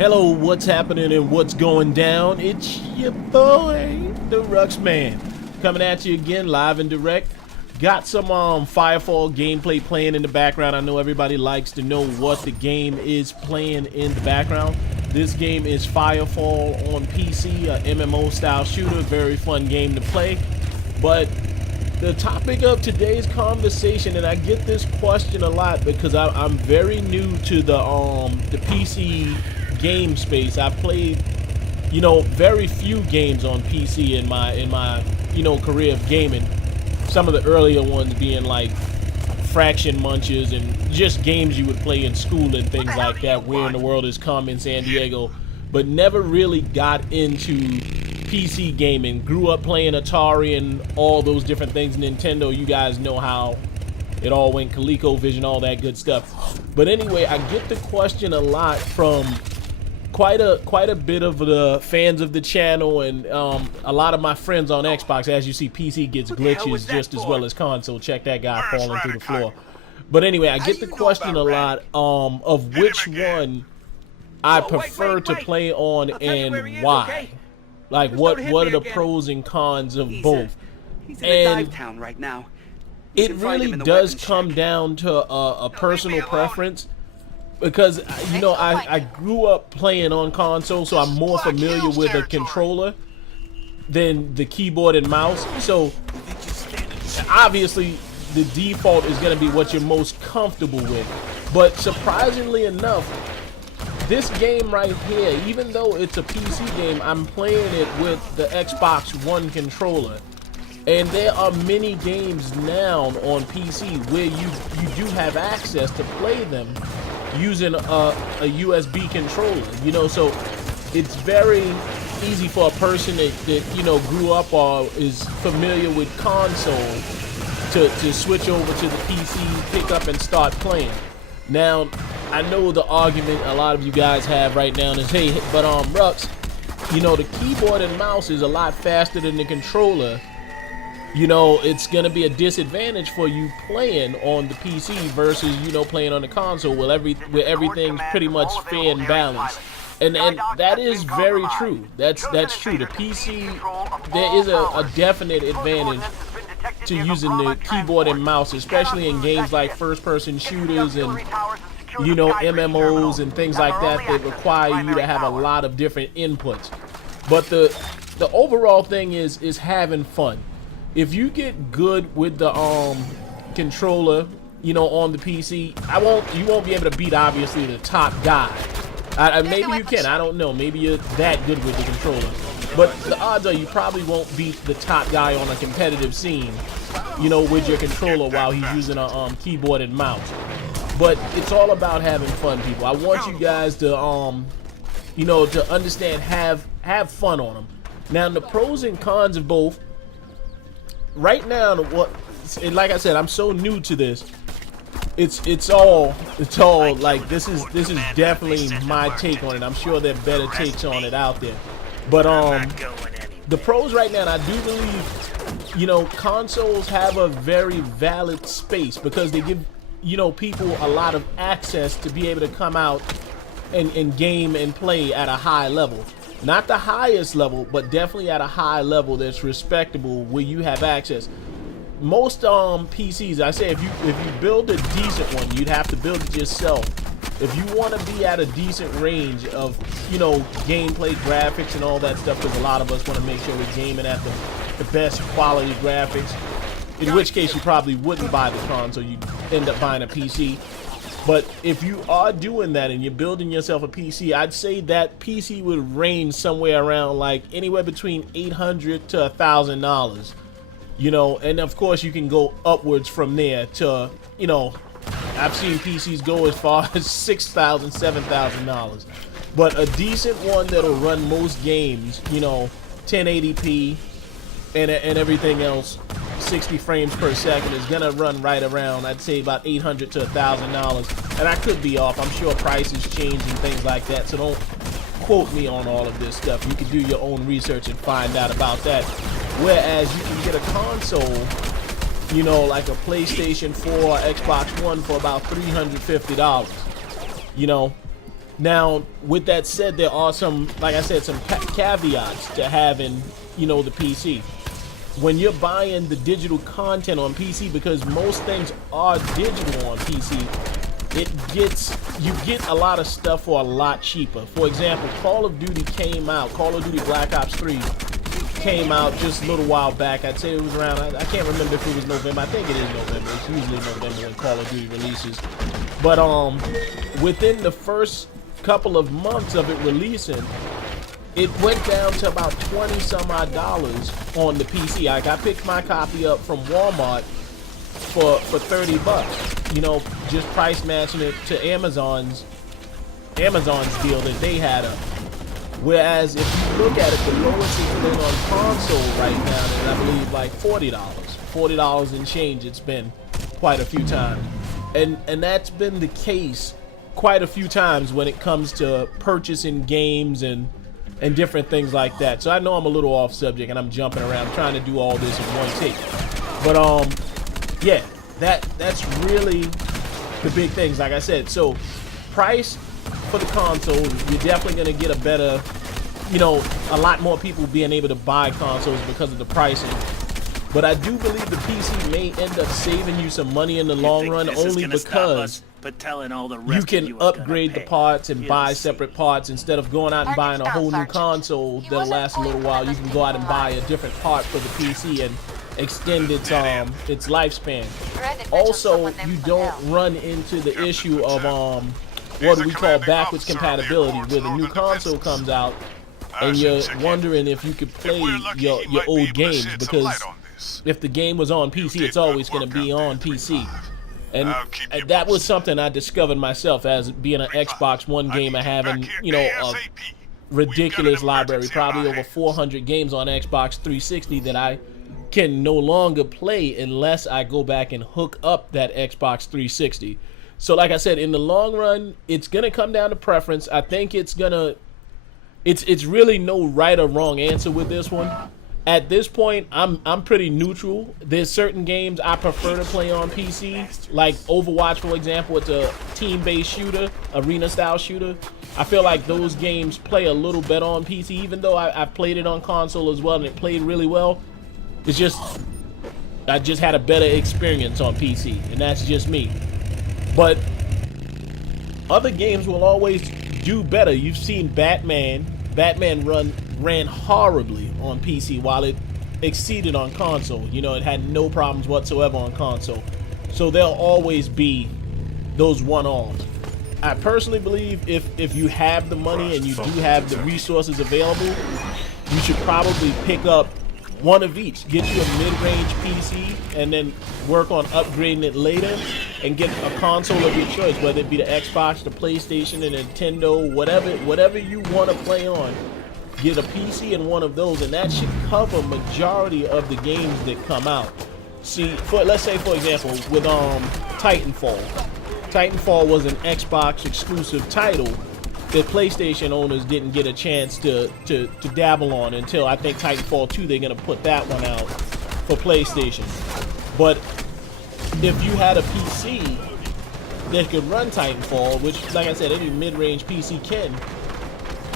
Hello, what's happening and what's going down? It's your boy, the Ruxman, coming at you again live and direct. Got some Firefall gameplay playing in the background. I know everybody likes to know what the game is playing in the background. This game is Firefall on PC, a MMO style shooter, very fun game to play. But the topic of today's conversation, and I get this question a lot because I'm very new to the PC game space. I've played, very few games on PC in my career of gaming. Some of the earlier ones being like Fraction Munches and just games you would play in school and things like that. Where in the World Is Come in San Diego, but never really got into PC gaming. Grew up playing Atari and all those different things. Nintendo, you guys know how it all went. ColecoVision, all that good stuff. But anyway, I get the question a lot from quite a bit of the fans of the channel and a lot of my friends on Xbox. As you see, PC gets glitches just as well as console. Check that guy falling through the floor. But anyway, I get the question a lot of which one I prefer to play on and why. Like what are the pros and cons of both? And it really does come down to a personal preference. Because, I grew up playing on console, so I'm more familiar with a controller than the keyboard and mouse. So, obviously, the default is going to be what you're most comfortable with. But surprisingly enough, this game right here, even though it's a PC game, I'm playing it with the Xbox One controller. And there are many games now on PC where you do have access to play them using a USB controller, so it's very easy for a person that grew up or is familiar with console to switch over to the PC, pick up and start playing. Now, I know the argument a lot of you guys have right now is, hey, but Rux, the keyboard and mouse is a lot faster than the controller. It's going to be a disadvantage for you playing on the PC versus, playing on the console where everything's pretty much fair and balanced. And that is very true. That's true. The PC, there is a definite advantage to using the keyboard and mouse, especially in games like first-person shooters and, MMOs and things like that require you to have a lot of different inputs. But the overall thing is having fun. If you get good with the controller, on the PC, you won't be able to beat obviously the top guy. Maybe you can, I don't know. Maybe you're that good with the controller. But the odds are you probably won't beat the top guy on a competitive scene, with your controller while he's using a keyboard and mouse. But it's all about having fun, people. I want you guys to to understand, have fun on them. Now, the pros and cons of both. Right now, like I said, I'm so new to this. It's all like this is definitely my take on it. I'm sure there are better takes on it out there. But the pros right now, and I do believe, consoles have a very valid space because they give people a lot of access to be able to come out and game and play at a high level. Not the highest level, but definitely at a high level that's respectable where you have access. Most PCs, I say if you build a decent one, you'd have to build it yourself. If you want to be at a decent range of, gameplay, graphics, and all that stuff, because a lot of us want to make sure we're gaming at the best quality graphics, in which case you probably wouldn't buy the console, you'd end up buying a PC. But if you are doing that and you're building yourself a PC, I'd say that PC would range somewhere around like anywhere between $800 to $1,000. And of course you can go upwards from there to, I've seen PCs go as far as $6,000, $7,000. But a decent one that'll run most games, 1080p and everything else, 60 frames per second, is gonna run right around, I'd say, about $800 to $1,000. And I could be off. I'm sure prices change and things like that, so don't quote me on all of this stuff. You can do your own research and find out about that. Whereas you can get a console, like a PlayStation 4 or Xbox One for about $350. Now, with that said, there are some, like I said, some caveats to having, you know, the PC. When you're buying the digital content on PC, because most things are digital on PC, you get a lot of stuff for a lot cheaper. For example, Call of Duty came out, Call of Duty Black Ops 3 came out just a little while back. I'd say it was around, I can't remember if it was November. I think it is November. It's usually November when Call of Duty releases. But within the first couple of months of it releasing, it went down to about 20 some odd dollars on the PC. Like, I picked my copy up from Walmart for 30 bucks, you know, just price matching it to Amazon's deal that they had up. Whereas if you look at it, the lowest it's been on console right now is, I believe, like $40 and change. It's been quite a few times, and that's been the case quite a few times when it comes to purchasing games and different things like that. So I know I'm a little off subject and I'm jumping around trying to do all this in one take. But yeah, that's really the big things, like I said. So price for the console, you're definitely going to get a better, you know, a lot more people being able to buy consoles because of the pricing. But I do believe the PC may end up saving you some money in the long run, only because you can upgrade the parts and buy separate parts instead of going out and buying a whole new console that'll last a little while. You can go out and buy a different part for the PC and extend its lifespan. Also, you don't run into the issue of what we call backwards compatibility, where the new console comes out and you're wondering if you could play your old games, because if the game was on PC, it's always going to be on PC. And that was something I discovered myself as being an Xbox One gamer, having, you know, a ridiculous library, probably over 400 games on Xbox 360 that I can no longer play unless I go back and hook up that Xbox 360. So like I said, in the long run, it's going to come down to preference. I think it's really no right or wrong answer with this one. At this point, I'm pretty neutral. There's certain games I prefer to play on PC, like Overwatch, for example. It's a team-based shooter, arena-style shooter. I feel like those games play a little better on PC, even though I played it on console as well, and it played really well. It's just, I just had a better experience on PC, and that's just me. But other games will always do better. You've seen Batman ran horribly on PC while it exceeded on console. You know, it had no problems whatsoever on console. So there'll always be those one-offs. I personally believe if you have the money and you do have the resources available, you should probably pick up one of each. Get you a mid-range PC and then work on upgrading it later and get a console of your choice, whether it be the Xbox, the PlayStation, the Nintendo, whatever you want to play on. Get a PC and one of those, and that should cover majority of the games that come out. See, let's say for example with Titanfall. Titanfall was an Xbox exclusive title that PlayStation owners didn't get a chance to dabble on until I think Titanfall 2, they're gonna put that one out for PlayStation. But if you had a PC that could run Titanfall, which, like I said, any mid-range PC can,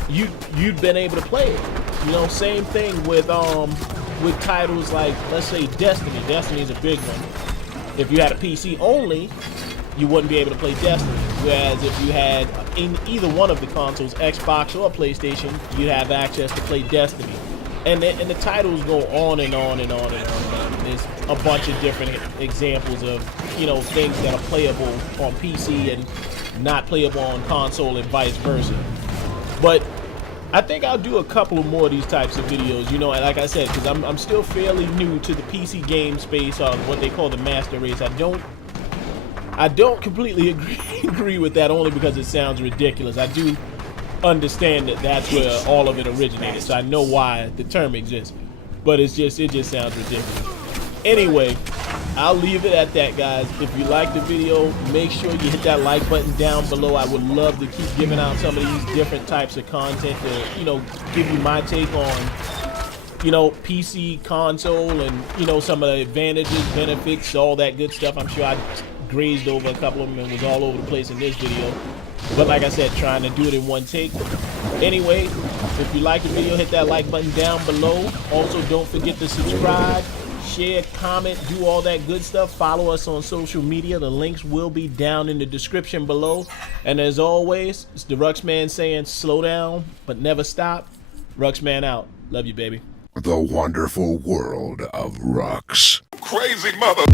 you'd been able to play it. You know, same thing with titles like, let's say, Destiny. Destiny is a big one. If you had a PC only, you wouldn't be able to play Destiny. Whereas if you had in either one of the consoles, Xbox or PlayStation, you'd have access to play Destiny. And the titles go on and on and on and on and on. There's a bunch of different examples of, you know, things that are playable on PC and not playable on console and vice versa. But I think I'll do a couple of more of these types of videos, you know, like I said, because I'm still fairly new to the PC game space, what they call the master race. I don't completely agree with that, only because it sounds ridiculous. I do understand that that's where all of it originated, so I know why the term exists, but it just sounds ridiculous. Anyway, I'll leave it at that, guys. If you like the video, make sure you hit that like button down below. I would love to keep giving out some of these different types of content to, you know, give you my take on, you know, PC, console, and, you know, some of the advantages, benefits, all that good stuff. I'm sure I grazed over a couple of them and was all over the place in this video. But like I said, trying to do it in one take. Anyway, if you like the video, hit that like button down below. Also, don't forget to subscribe, share, comment, do all that good stuff. Follow us on social media. The links will be down in the description below. And as always, it's the Ruxman saying slow down, but never stop. Ruxman out. Love you, baby. The wonderful world of Rux. Crazy mother.